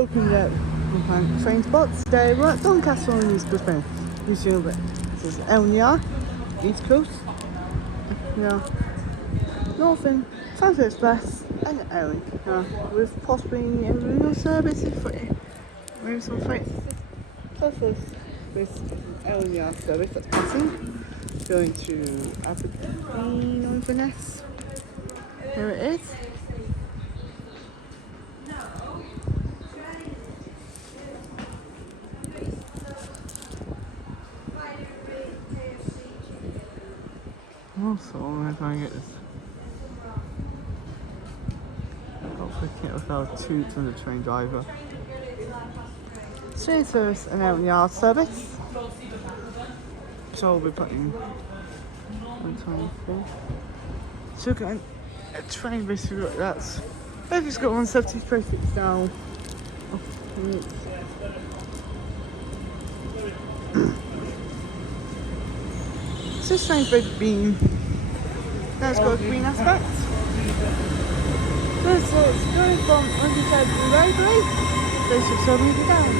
Open up train spots. Today we're at Doncaster on the East Coast Train. You see over it. This is Elnia, East Coast. Yeah. Northern, South Express, and Erin. With possibly a renal service if maybe some freight. This Elnia service that's passing. Going to Aberdeen or Inverness. Here it is. Also, I'm going to get this. Hopefully, get without tubes and the train driver. Train service and out yard service. So we'll be putting 124. So we're getting a train basically that's it's got 170 prefix now. So this train's red beam. Now it's got a green aspect. So it's going from 170 Railway, so 670 down.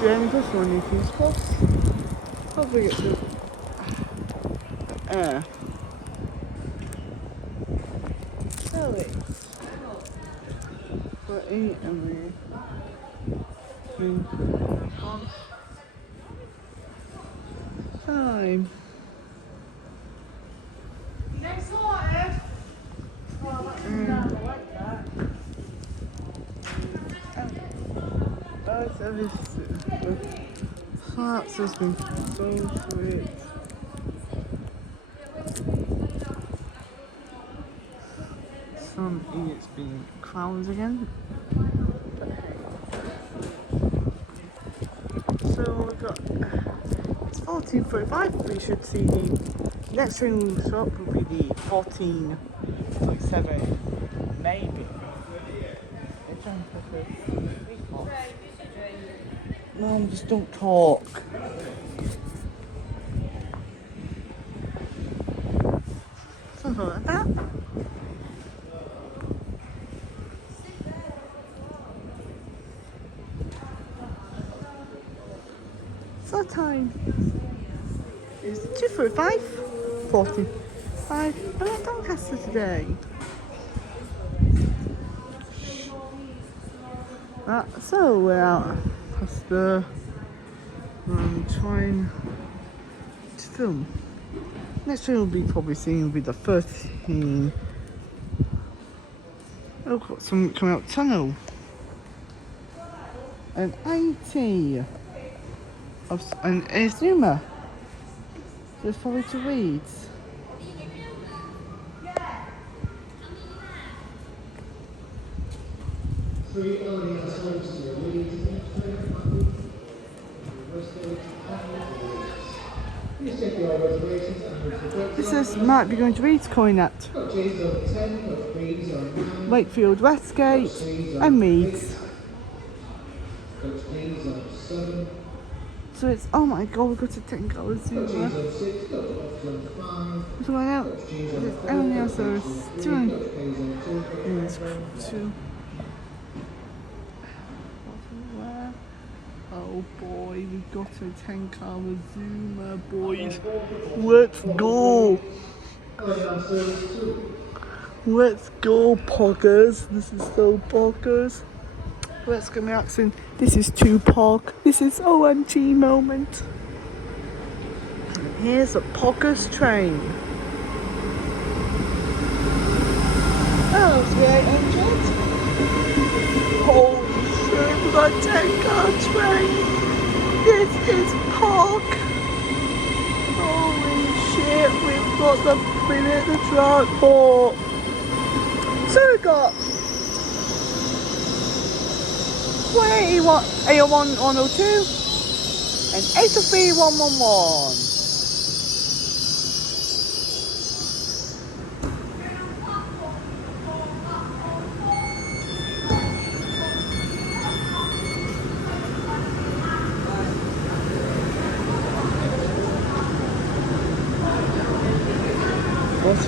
Journey plus one new few spots. Hopefully get to air. So it's for 8 and time. Next sorted. Hearts has been so sweet. Some idiots being clowns again. So we've got it's 14:45. We should see the next train will stop will be the 14:47. Maybe. Mom, just don't talk. Something like that. So time is 2:45, 45. I'm at Doncaster today. So we're out past the trying to film. Next train will be probably seeing will be the 13. Oh, got some coming out tunnel. An 80 of an Zuma. Just probably to read. This is might be going to Reed's Coin at Wakefield, Westgate and Meads. So it's, oh my god, we've got a 10 colour Zuma. So going out, it's only also 2. Oh boy, we've got a 10 colour Zuma, boys. Let's go! Let's go, poggers. This is so poggers. Let's go, my accent. This is Tupac. This is OMG moment. And here's a poggers train. Oh, it's the 800. Holy shit, we've got a 10-car train. This is Pog. Holy shit, we've got the transport. So we've got 181, 801, 102 and 803, 111.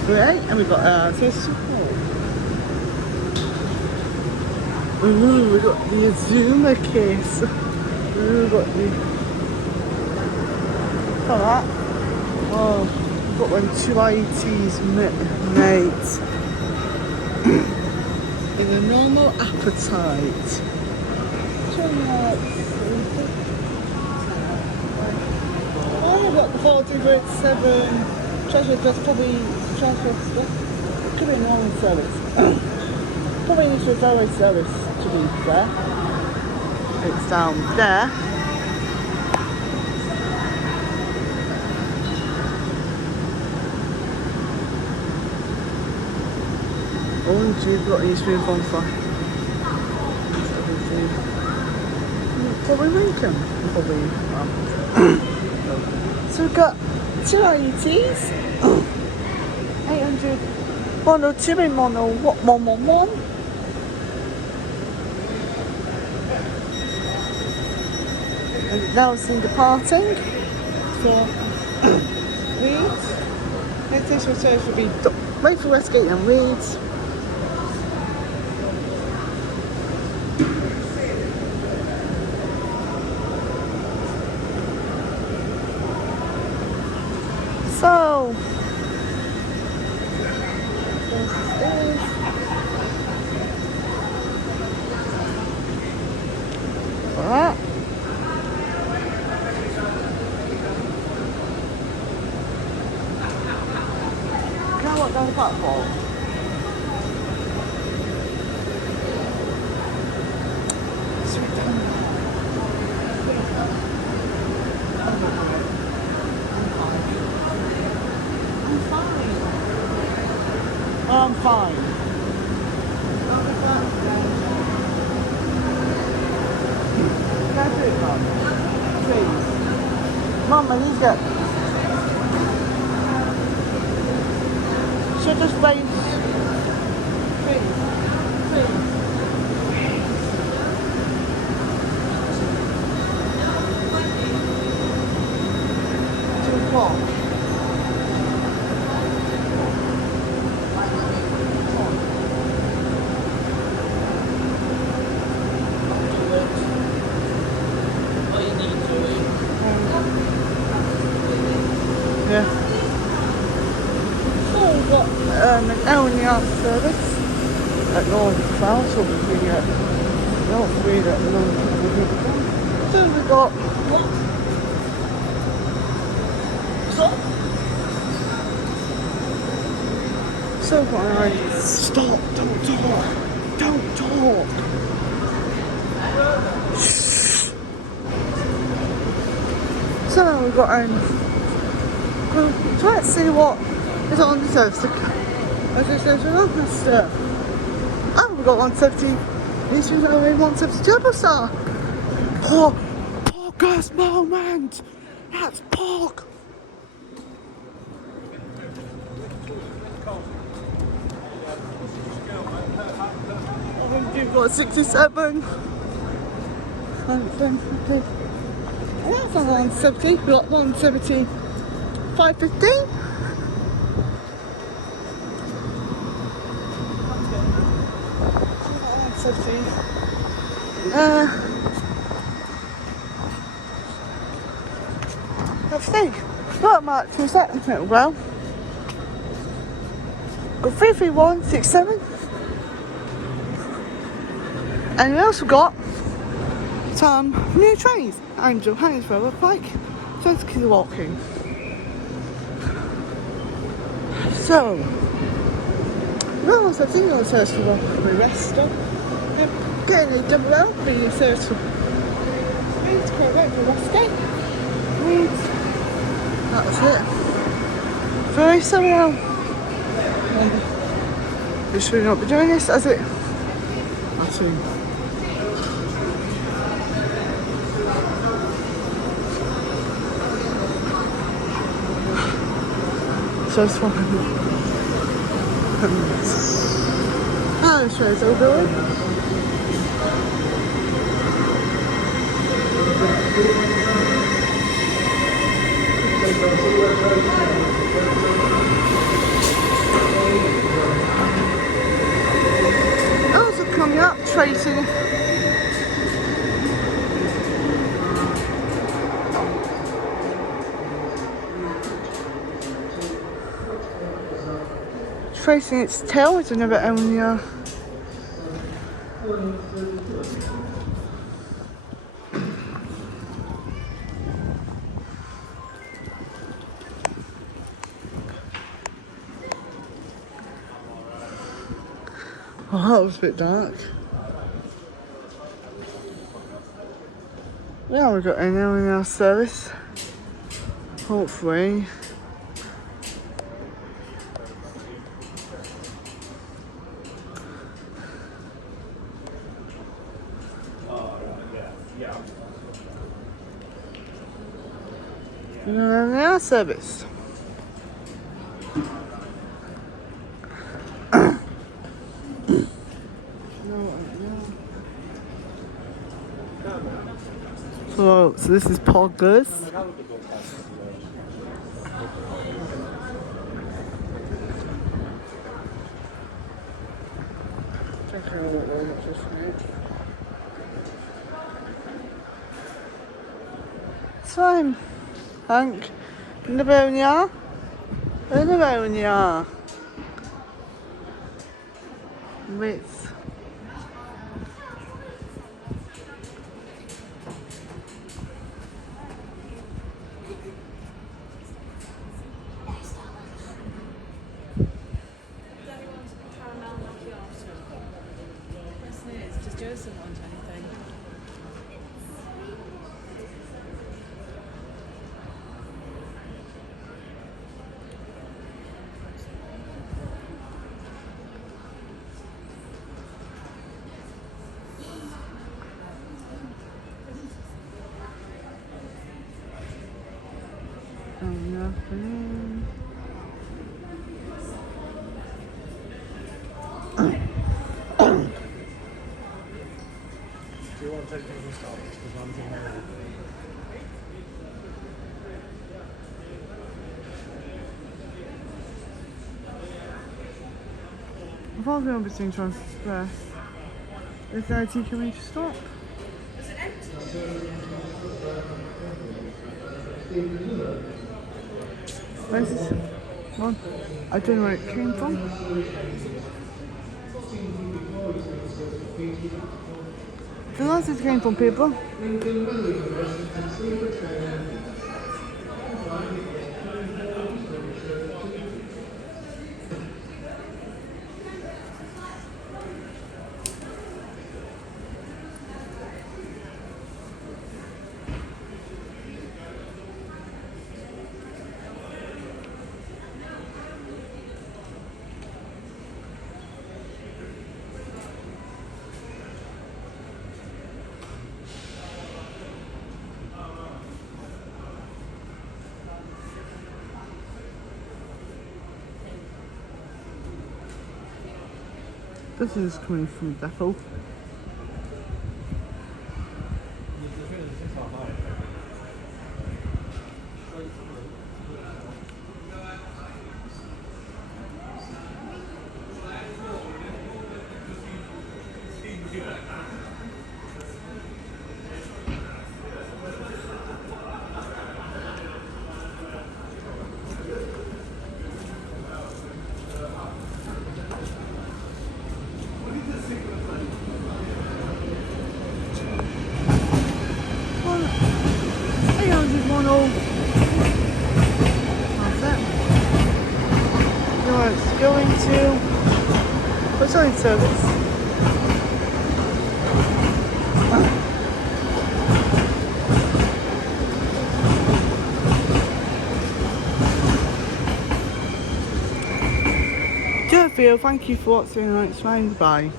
3A, and we've got 34. Ooh, we've got the Azuma case. Ooh, we've got the... Oh, that. Oh, we've got one 2ITs, mate. In a normal appetite. Oh, I've got the 40 grade 7 treasure, that's probably treasure stuff. Could be a normal service. Probably needs a railway service to be fair. It's down there. Orange, you've got East Move on for. Probably Lincoln. Probably. So we've got 2 IETs, 800, mono 2 and mono 111. And now it's in departing for Leeds. Next station service will be right for Westgate and Leeds. So, that. Can I walk down the platform? Sweet down. I'm fine. Can I do it, Mum? Please. Mum, I need to get... Should I just raise... Please. Please. 2 o'clock. Yeah. So we've got an hour and a half service at Northern Cloud, so we'll be at North Reed at Northern. So we've got what? So far, stop, don't talk, don't talk. So we've got we'll try to see what is on the service. As I said, to Doncaster. And we've got 170, East Railway 170 Turbo Star. Podcast moment! That's pork! You've got 67. And that's on 170. We've got 170, 515. Let's see. Not much. Was that little well? Got 33167. And we also got some new trains. Angel Hansborough look like. So let's keep walking. So, well, so I think I'll search for the rest of getting a double L, being a search for Leeds, quite right for Westgate. Leeds. That was it. Very somehow. We should not be doing this, as it? I think. So it's fun. Oh, the show's all going. Tracy. Tracing its tail with another Elnia. Oh, that was a bit dark. Yeah, we've got an Elnia service. Hopefully. And our service. So this is Poggers. It's fine. Hank. Pneumonia. Pneumonia. Wait. Does Joseph want anything? Nothing. Do you want to take these and stop? Because I'm thinking I'm probably going to be seeing Trans Express. Is there a tea coming to stop? Where's this one? I don't know where it came from. I don't know if it came from people. This is coming from depot. It's going to what's on service? Thank you for watching. It's fine. Bye.